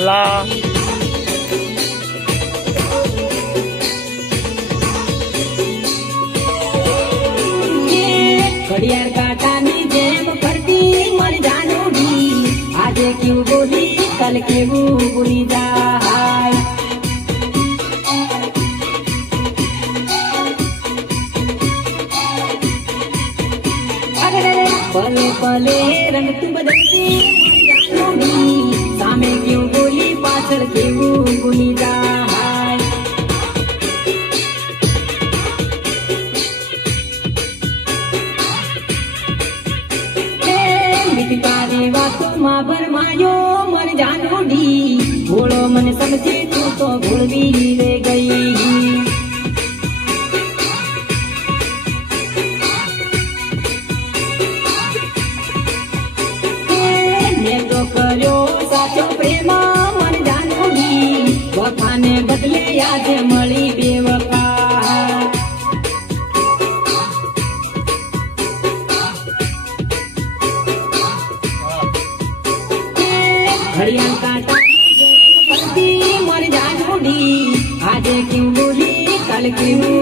अल्लाह घड़ियाल काटानी जेम करती मन जानोगी आज क्यों बोली कल क्यों भूली जाए पले पले रंग तू बदलती मन जानोगी सामे क्यों बोली पाछड़ क्यों भूली जाए तारी वातो मां भरमायो मन जानोगी भोलो मन समझे तू तो भूलवी रे गई मैं तो कर्यो साचो प्रेम मन जानोगी वफाने बदले याद मળી बेवफा घड़ियाल काटानी जेम करती मन जानोगी आज क्यों बोली कल क्यों